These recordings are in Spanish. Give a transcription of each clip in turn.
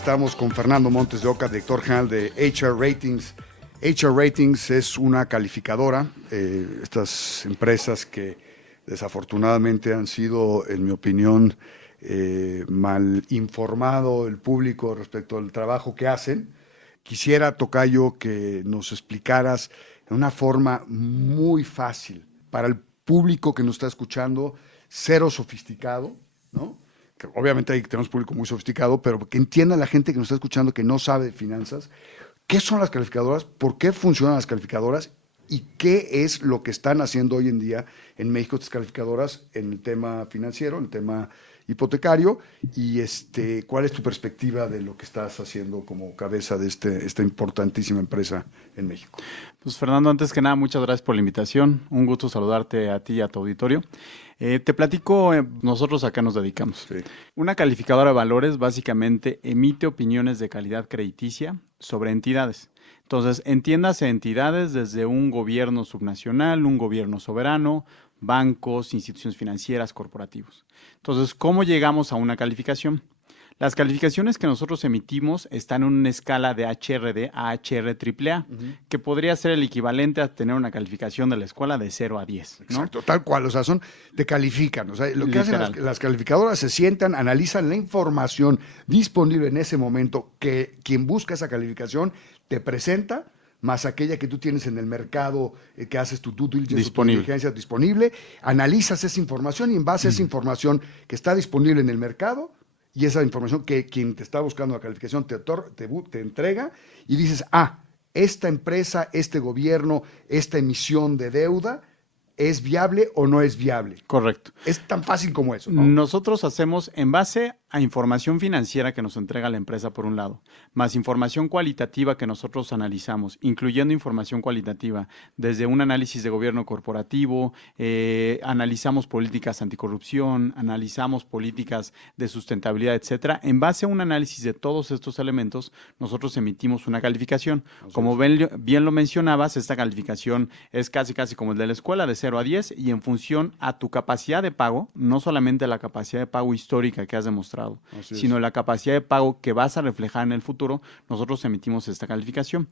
Estamos con Fernando Montes de Oca, director general de HR Ratings. HR Ratings es una calificadora, estas empresas que desafortunadamente han sido, en mi opinión, mal informado el público respecto al trabajo que hacen. Quisiera, tocayo, que nos explicaras de una forma muy fácil para el público que nos está escuchando, cero sofisticado, ¿no? Que obviamente ahí tenemos público muy sofisticado, pero que entienda la gente que nos está escuchando que no sabe de finanzas, qué son las calificadoras, por qué funcionan las calificadoras y qué es lo que están haciendo hoy en día en México estas calificadoras en el tema financiero, en el tema hipotecario, y cuál es tu perspectiva de lo que estás haciendo como cabeza de esta importantísima empresa en México. Pues Fernando, antes que nada, muchas gracias por la invitación. Un gusto saludarte a ti y a tu auditorio. Te platico, nosotros a qué nos dedicamos. Sí. Una calificadora de valores básicamente emite opiniones de calidad crediticia sobre entidades. Entonces, entiéndase entidades desde un gobierno subnacional, un gobierno soberano, bancos, instituciones financieras, corporativos. Entonces, ¿cómo llegamos a una calificación? Las calificaciones que nosotros emitimos están en una escala de HRD a HR AAA, que podría ser el equivalente a tener una calificación de la escuela de 0 a 10, ¿no? Exacto, tal cual, o sea, te califican, o sea, lo que hacen Literal. las calificadoras se sientan, analizan la información disponible en ese momento que quien busca esa calificación te presenta, más aquella que tú tienes en el mercado, que haces tu due diligence, tu diligencia disponible, analizas esa información y en base a esa información que está disponible en el mercado y esa información que quien te está buscando la calificación te entrega y dices, esta empresa, este gobierno, esta emisión de deuda, ¿es viable o no es viable? Correcto. Es tan fácil como eso, ¿no? Nosotros hacemos en base a información financiera que nos entrega la empresa por un lado, más información cualitativa que nosotros analizamos, incluyendo información cualitativa desde un análisis de gobierno corporativo, analizamos políticas anticorrupción, analizamos políticas de sustentabilidad, etcétera. En base a un análisis de todos estos elementos, nosotros emitimos una calificación. Como bien lo mencionabas, esta calificación es casi como el de la escuela, de 0 a 10, y en función a tu capacidad de pago, no solamente la capacidad de pago histórica que has demostrado, sino la capacidad de pago que vas a reflejar en el futuro, nosotros emitimos esta calificación.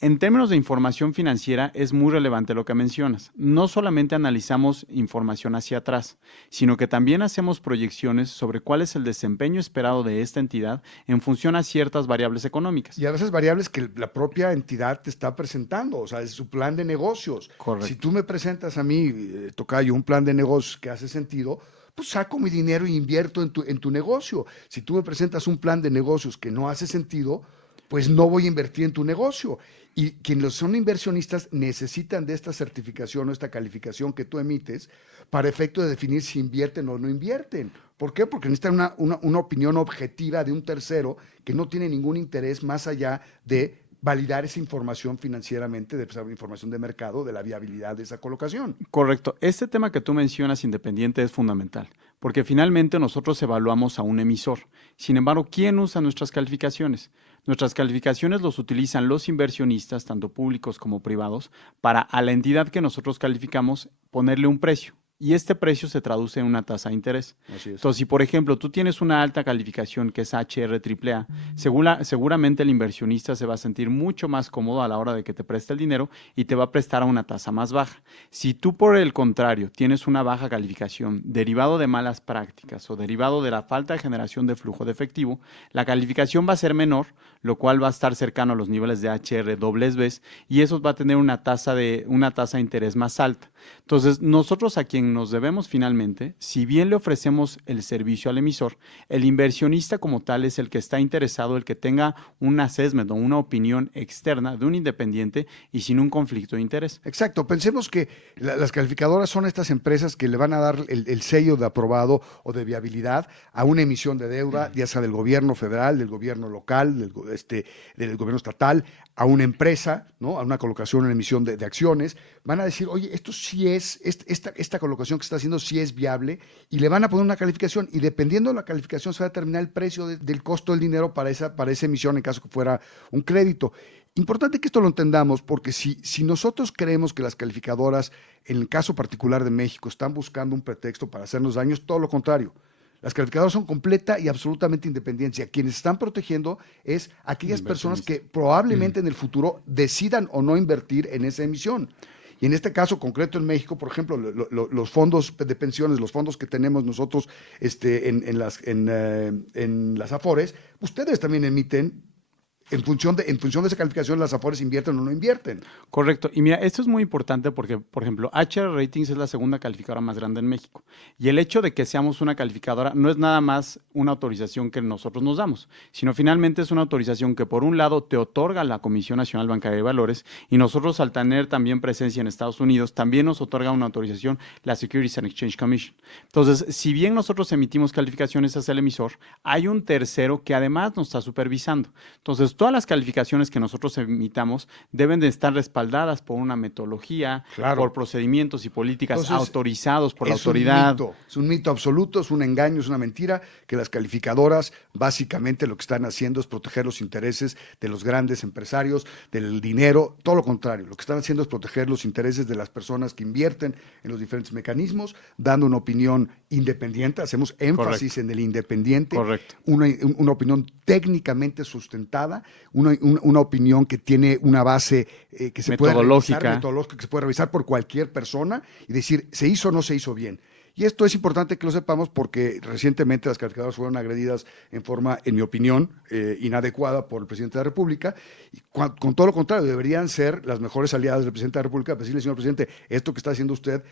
En términos de información financiera, es muy relevante lo que mencionas. No solamente analizamos información hacia atrás, sino que también hacemos proyecciones sobre cuál es el desempeño esperado de esta entidad en función a ciertas variables económicas. Y a veces variables que la propia entidad te está presentando, o sea, es su plan de negocios. Correcto. Si tú me presentas a mí, tocayo, un plan de negocios que hace sentido, pues saco mi dinero e invierto en tu negocio. Si tú me presentas un plan de negocios que no hace sentido, pues no voy a invertir en tu negocio. Y quienes son inversionistas necesitan de esta certificación o esta calificación que tú emites para efecto de definir si invierten o no invierten. ¿Por qué? Porque necesitan una opinión objetiva de un tercero que no tiene ningún interés más allá de validar esa información financieramente, de esa información de mercado, de la viabilidad de esa colocación. Correcto. Este tema que tú mencionas, independiente, es fundamental, porque finalmente nosotros evaluamos a un emisor. Sin embargo, ¿quién usa nuestras calificaciones? Nuestras calificaciones los utilizan los inversionistas, tanto públicos como privados, para a la entidad que nosotros calificamos ponerle un precio. Y este precio se traduce en una tasa de interés. Así es. Entonces, si por ejemplo tú tienes una alta calificación que es HR AAA, seguramente el inversionista se va a sentir mucho más cómodo a la hora de que te preste el dinero y te va a prestar a una tasa más baja. Si tú por el contrario tienes una baja calificación derivado de malas prácticas o derivado de la falta de generación de flujo de efectivo, la calificación va a ser menor, lo cual va a estar cercano a los niveles de HR dobles B y eso va a tener una tasa de interés más alta. Entonces, nosotros a quien nos debemos finalmente, si bien le ofrecemos el servicio al emisor, el inversionista como tal es el que está interesado, el que tenga un assessment o una opinión externa de un independiente y sin un conflicto de interés. Exacto, pensemos que las calificadoras son estas empresas que le van a dar el sello de aprobado o de viabilidad a una emisión de deuda, ya sea del gobierno federal, del gobierno local, del gobierno estatal, a una empresa, ¿no? A una colocación en emisión de acciones. Van a decir, oye, esto sí es, esta colocación que está haciendo sí es viable, y le van a poner una calificación, y dependiendo de la calificación se va a determinar el precio del costo del dinero para esa emisión en caso que fuera un crédito. Importante que esto lo entendamos, porque si nosotros creemos que las calificadoras, en el caso particular de México, están buscando un pretexto para hacernos daños, todo lo contrario. Las calificadoras son completa y absolutamente independientes. Y a quienes están protegiendo es aquellas personas que probablemente en el futuro decidan o no invertir en esa emisión. Y en este caso concreto en México, por ejemplo, los fondos de pensiones, los fondos que tenemos nosotros en las Afores, ustedes también emiten. En función de esa calificación, las Afores invierten o no invierten. Correcto. Y mira, esto es muy importante porque, por ejemplo, HR Ratings es la segunda calificadora más grande en México. Y el hecho de que seamos una calificadora no es nada más una autorización que nosotros nos damos, sino finalmente es una autorización que, por un lado, te otorga la Comisión Nacional Bancaria de Valores, y nosotros, al tener también presencia en Estados Unidos, también nos otorga una autorización la Securities and Exchange Commission. Entonces, si bien nosotros emitimos calificaciones hacia el emisor, hay un tercero que además nos está supervisando. Entonces, todas las calificaciones que nosotros emitamos deben de estar respaldadas por una metodología, por procedimientos y políticas autorizados por la autoridad. Es un mito absoluto, es un engaño, es una mentira, que las calificadoras básicamente lo que están haciendo es proteger los intereses de los grandes empresarios, del dinero, todo lo contrario. Lo que están haciendo es proteger los intereses de las personas que invierten en los diferentes mecanismos, dando una opinión independiente, hacemos énfasis en el independiente, una opinión técnicamente sustentada, una opinión que tiene una base que se puede revisar, metodológica, que se puede revisar por cualquier persona y decir, ¿se hizo o no se hizo bien? Y esto es importante que lo sepamos porque recientemente las calificadoras fueron agredidas en forma, en mi opinión, inadecuada por el presidente de la República. Y con todo lo contrario, deberían ser las mejores aliadas del presidente de la República, decirle, señor presidente, esto que está haciendo usted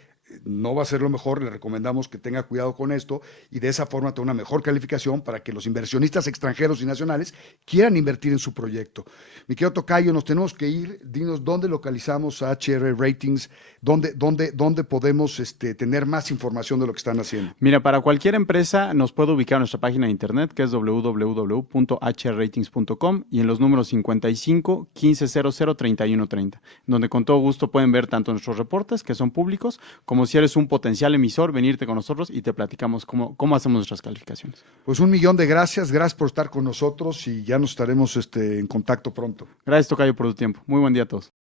no va a ser lo mejor, le recomendamos que tenga cuidado con esto y de esa forma tenga una mejor calificación para que los inversionistas extranjeros y nacionales quieran invertir en su proyecto. Mi querido Tocayo, nos tenemos que ir. Dinos dónde localizamos a HR Ratings, dónde podemos tener más información de lo que están haciendo. Mira, para cualquier empresa nos puede ubicar en nuestra página de internet, que es www.hrratings.com, y en los números 55 1500 3130, donde con todo gusto pueden ver tanto nuestros reportes, que son públicos, como si eres un potencial emisor, venirte con nosotros y te platicamos cómo hacemos nuestras calificaciones. Pues 1,000,000 de gracias por estar con nosotros y ya nos estaremos en contacto pronto. Gracias, Tocayo, por tu tiempo. Muy buen día a todos.